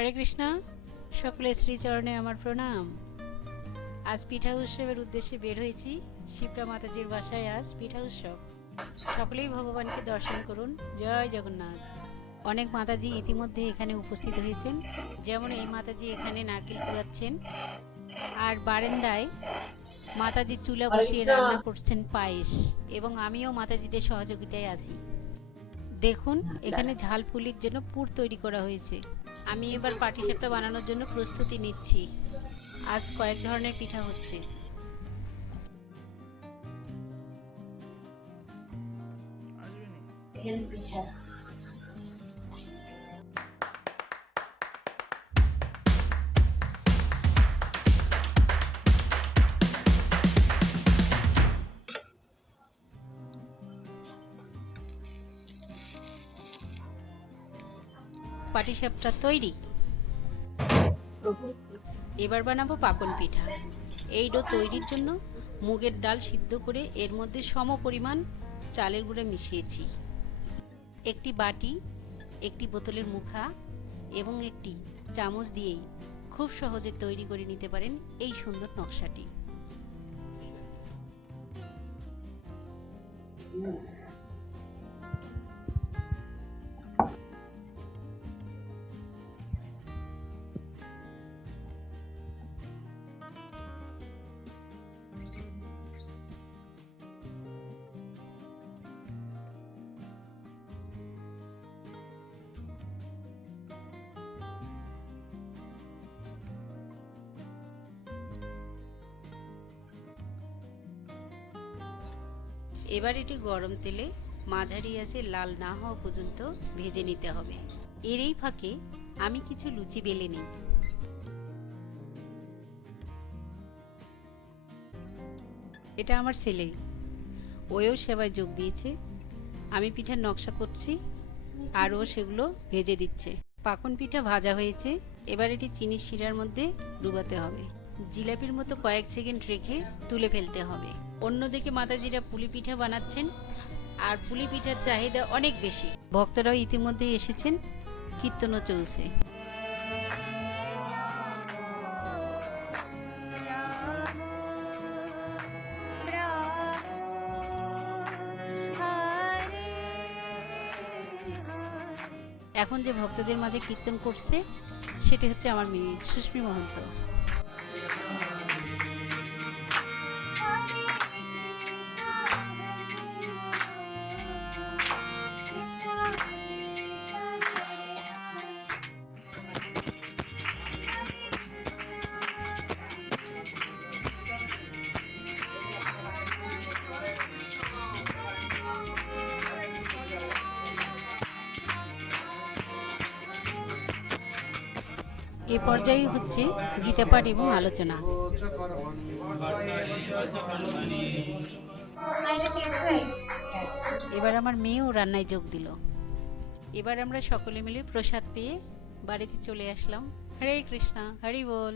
হরে কৃষ্ণ। সকলের শ্রীচরণে আমার প্রণাম। আজ পিঠা উৎসবের উদ্দেশ্যে বের হয়েছি। শিবরা মাতাজির বাসায় আজ পিঠা উৎসব। সকলেই ভগবানকে দর্শন করুন। জয় জগন্নাথ। অনেক মাতাজি ইতিমধ্যে এখানে উপস্থিত হয়েছেন। যেমন এই মাতাজি এখানে নারকেল কুড়াচ্ছেন, আর বারান্দায় মাতাজি চুলা বসিয়ে রান্না করছেন পায়েস, এবং আমিও মাতাজিদের সহযোগিতায় আছি। দেখুন, এখানে ঝালপুলির জন্য পুর তৈরি করা হয়েছে। আমি এবার পাটিসাপটা বানানোর জন্য প্রস্তুতি নিচ্ছি। আজ কয়েক ধরনের পিঠা হচ্ছে। পাটিসাপটা তৈরি। এবার বানাবো পাকন পিঠা। এই ডো তৈরির জন্য মুগের ডাল সিদ্ধ করে এর মধ্যে সম পরিমাণ চালের গুঁড়া মিশিয়েছি। একটি বাটি, একটি বোতলের মুখা এবং একটি চামচ দিয়েই খুব সহজে তৈরি করে নিতে পারেন এই সুন্দর নকশাটি। এবার এটি গরম তেলে মাঝারি আঁচে লাল না হওয়া পর্যন্ত ভেজে নিতে হবে। এর এই ফাঁকে আমি কিছু লুচি বেলে নিই। এটা আমার ছেলে, ওও সেবায় যোগ দিয়েছে। আমি পিঠার নকশা করছি আর ও সেগুলো ভেজে দিচ্ছে। পাকন পিঠা ভাজা হয়েছে। এবার এটি চিনির শিরার মধ্যে ডুবাতে হবে। জিলাপির মতো কয়েক সেকেন্ড রেখে তুলে ফেলতে হবে। অন্যদিকে মাতাজিরা পুলি পিঠা বানাচ্ছেন, আর পুলি পিঠার চাহিদা অনেক বেশি। ভক্তরাও ইতিমধ্যে এসেছেন, কীর্তনও চলছে। এখন যে ভক্তদের মাঝে কীর্তন করছে সেটি হচ্ছে আমার মেয়ে সুস্মি মহন্ত। এ পর্যায়ে হচ্ছে গীতাপাঠ এবং আলোচনা। এবার আমার মেয়েও রান্নায় যোগ দিল। এবার আমরা সকলে মিলে প্রসাদ পেয়ে বাড়িতে চলে আসলাম। হরে কৃষ্ণা, হরি বল।